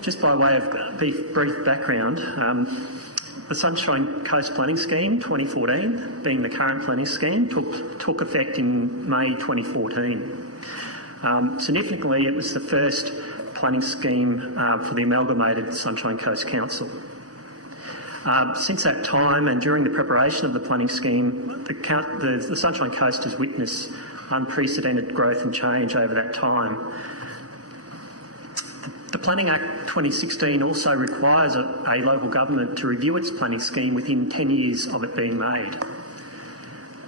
Just by way of brief background, the Sunshine Coast Planning Scheme 2014, being the current planning scheme, took effect in May 2014. Significantly, it was the first planning scheme for the amalgamated Sunshine Coast Council. Since that time and during the preparation of the planning scheme, the Sunshine Coast has witnessed unprecedented growth and change over that time. The Planning Act 2016 also requires a local government to review its planning scheme within 10 years of it being made.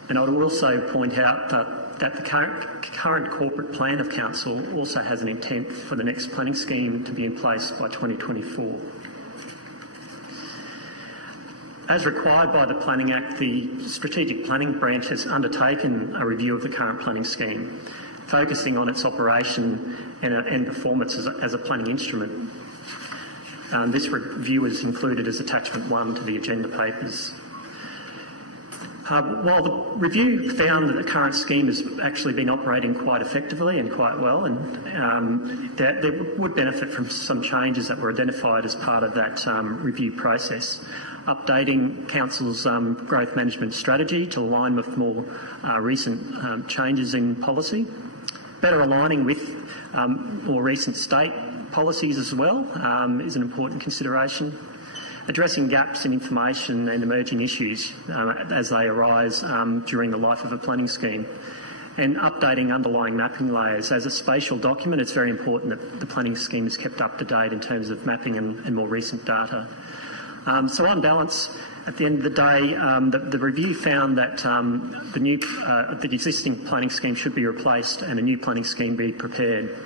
And I would also point out that the current corporate plan of council also has an intent for the next planning scheme to be in place by 2024. As required by the Planning Act, the Strategic Planning Branch has undertaken a review of the current planning scheme, focusing on its operation and performance as a planning instrument. This review is included as Attachment 1 to the agenda papers. While the review found that the current scheme has actually been operating quite effectively and quite well, and that there would benefit from some changes that were identified as part of that review process. Updating Council's growth management strategy to align with more recent changes in policy, better aligning with more recent state policies as well is an important consideration. Addressing gaps in information and emerging issues as they arise during the life of a planning scheme, and updating underlying mapping layers. As a spatial document, it's very important that the planning scheme is kept up to date in terms of mapping and more recent data. So on balance, at the end of the day, the review found that the existing planning scheme should be replaced and a new planning scheme be prepared.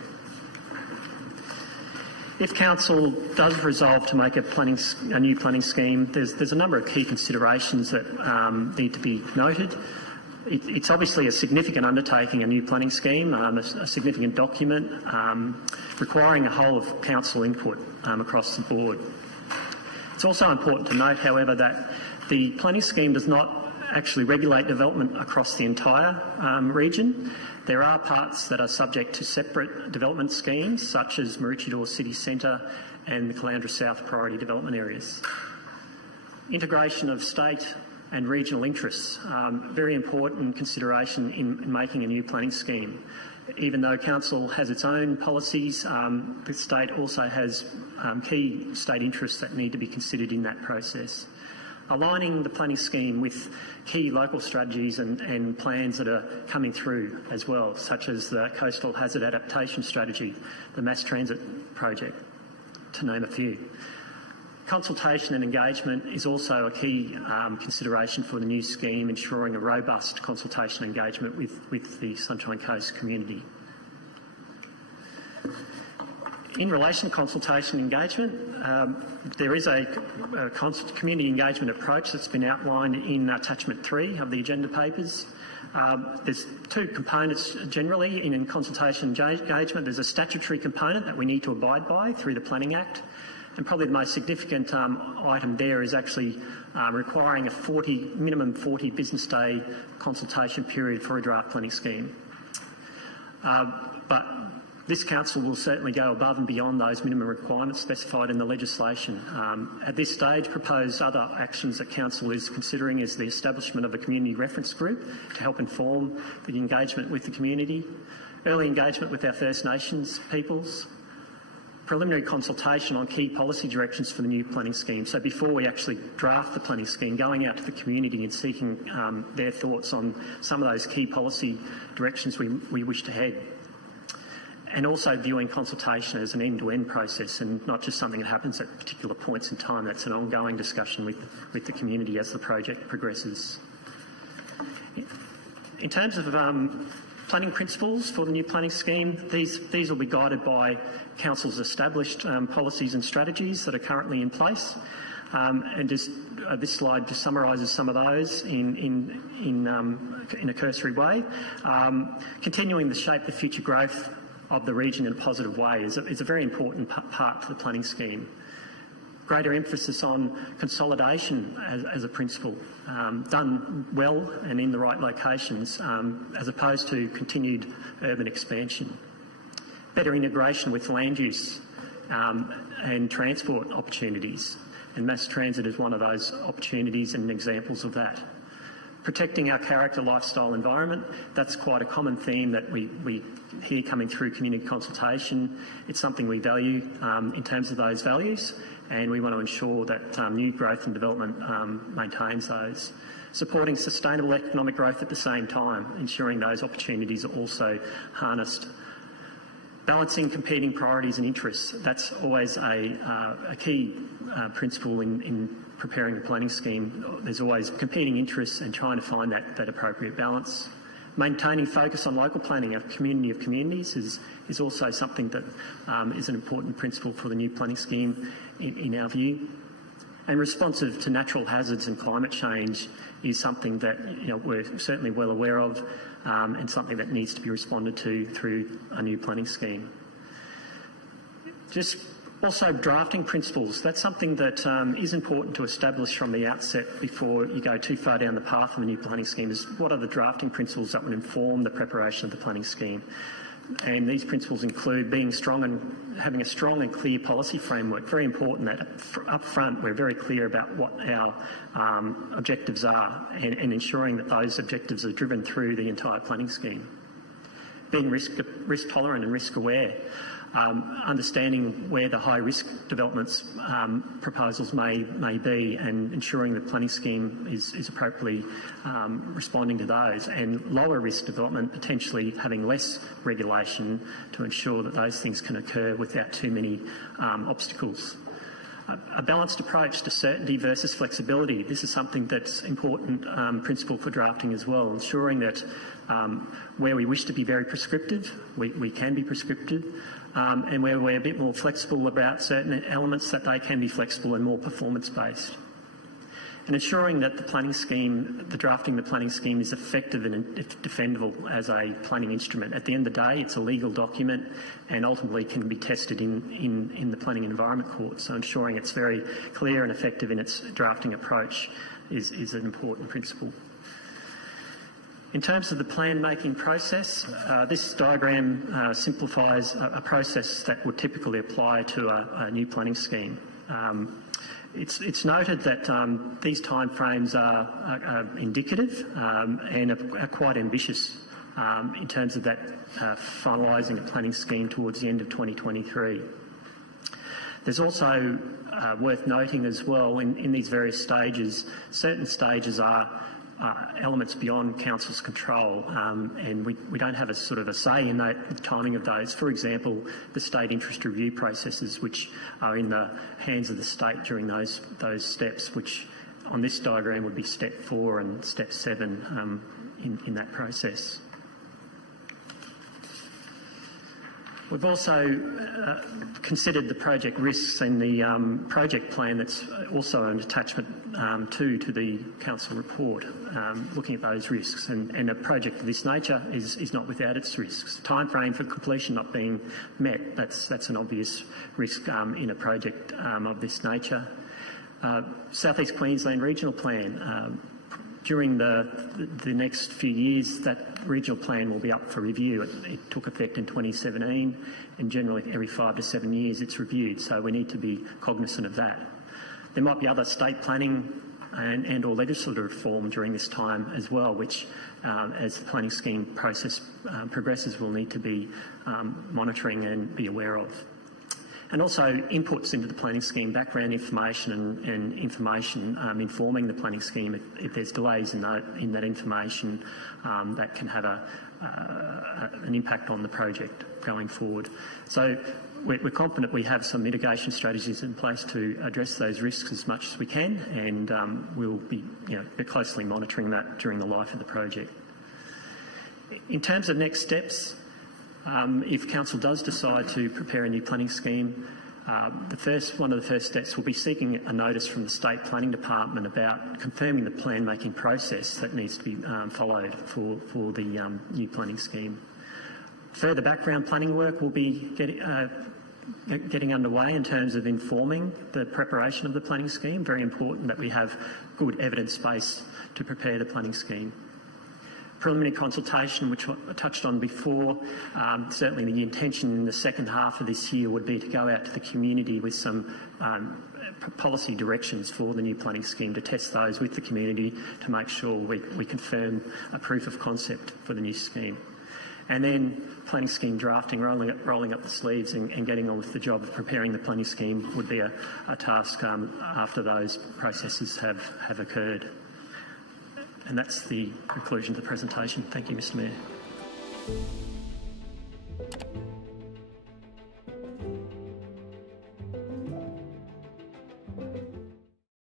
If Council does resolve to make a new planning scheme, there's a number of key considerations that need to be noted. It's obviously a significant undertaking, a new planning scheme, a significant document requiring a whole of Council input across the board. It's also important to note, however, that the planning scheme does not actually regulate development across the entire region. There are parts that are subject to separate development schemes, such as Maroochydore City Centre and the Caloundra South priority development areas. Integration of state and regional interests, very important consideration in making a new planning scheme. Even though Council has its own policies, the state also has key state interests that need to be considered in that process. Aligning the planning scheme with key local strategies and plans that are coming through as well, such as the Coastal Hazard Adaptation Strategy, the Mass Transit Project, to name a few. Consultation and engagement is also a key consideration for the new scheme, ensuring a robust consultation engagement with the Sunshine Coast community. In relation to consultation engagement, there is a community engagement approach that's been outlined in Attachment 3 of the agenda papers. There's two components generally in consultation engagement. There's a statutory component that we need to abide by through the Planning Act, and probably the most significant item there is actually requiring a minimum 40 business day consultation period for a draft planning scheme. But this Council will certainly go above and beyond those minimum requirements specified in the legislation. At this stage, proposed other actions that Council is considering is the establishment of a community reference group to help inform the engagement with the community, early engagement with our First Nations peoples, preliminary consultation on key policy directions for the new planning scheme. So before we actually draft the planning scheme, going out to the community and seeking their thoughts on some of those key policy directions we wish to head. And also viewing consultation as an end-to-end process and not just something that happens at particular points in time. That's an ongoing discussion with the community as the project progresses. In terms of planning principles for the new planning scheme, these will be guided by Council's established policies and strategies that are currently in place. And just this slide just summarises some of those in a cursory way. Continuing to shape the future growth of the region in a positive way is a very important part to the planning scheme. Greater emphasis on consolidation as a principle, done well and in the right locations, as opposed to continued urban expansion. Better integration with land use, and transport opportunities. And mass transit is one of those opportunities and examples of that. Protecting our character, lifestyle, environment, that's quite a common theme that we hear coming through community consultation. It's something we value in terms of those values, and we want to ensure that new growth and development maintains those. Supporting sustainable economic growth at the same time, ensuring those opportunities are also harnessed. Balancing competing priorities and interests, that's always a key principle in preparing the planning scheme. There's always competing interests and trying to find that appropriate balance. Maintaining focus on local planning, a community of communities, is also something that is an important principle for the new planning scheme in our view. And responsive to natural hazards and climate change is something that we're certainly well aware of and something that needs to be responded to through a new planning scheme. Just also drafting principles, that's something that is important to establish from the outset before you go too far down the path of a new planning scheme, is what are the drafting principles that would inform the preparation of the planning scheme. And these principles include being strong and having a strong and clear policy framework. Very important that up front we're very clear about what our objectives are and ensuring that those objectives are driven through the entire planning scheme. Being risk tolerant and risk aware. Understanding where the high risk developments proposals may be, and ensuring the planning scheme is appropriately responding to those, and lower risk development potentially having less regulation to ensure that those things can occur without too many obstacles. A balanced approach to certainty versus flexibility. This is something that's important principle for drafting as well, ensuring that where we wish to be very prescriptive, we can be prescriptive, and where we're a bit more flexible about certain elements, that they can be flexible and more performance-based. And ensuring that the planning scheme, the drafting of the planning scheme is effective and defendable as a planning instrument. At the end of the day, it's a legal document and ultimately can be tested in the Planning and Environment Court. So ensuring it's very clear and effective in its drafting approach is an important principle. In terms of the plan-making process, this diagram simplifies a process that would typically apply to a new planning scheme. It's noted that these timeframes are indicative and are quite ambitious in terms of that finalising a planning scheme towards the end of 2023. There's also worth noting as well in these various stages, certain stages are elements beyond Council's control, and we don't have a sort of a say in the timing of those. For example, the state interest review processes, which are in the hands of the state during those steps, which on this diagram would be step 4 and step 7 in that process. We've also considered the project risks and the project plan that's also an attachment to the Council report, looking at those risks. And a project of this nature is not without its risks. Timeframe for completion not being met, that's an obvious risk in a project of this nature. South East Queensland Regional Plan. During the next few years, that regional plan will be up for review. It took effect in 2017, and generally every 5 to 7 years it's reviewed, so we need to be cognisant of that. There might be other state planning and or legislative reform during this time as well, which as the planning scheme process progresses, we'll need to be monitoring and be aware of. And also inputs into the planning scheme, background information and information informing the planning scheme. If there's delays in that information, that can have an impact on the project going forward. So we're confident we have some mitigation strategies in place to address those risks as much as we can, and we'll be closely monitoring that during the life of the project. In terms of next steps, if Council does decide to prepare a new planning scheme, one of the first steps will be seeking a notice from the State Planning Department about confirming the plan-making process that needs to be followed for the new planning scheme. Further background planning work will be getting underway in terms of informing the preparation of the planning scheme. Very important that we have good evidence base to prepare the planning scheme. preliminary consultation, which I touched on before. Certainly the intention in the second half of this year would be to go out to the community with some policy directions for the new planning scheme, to test those with the community to make sure we confirm a proof of concept for the new scheme. And then planning scheme drafting, rolling up the sleeves and getting on with the job of preparing the planning scheme would be a task after those processes have occurred. And that's the conclusion of the presentation. Thank you, Mr Mayor.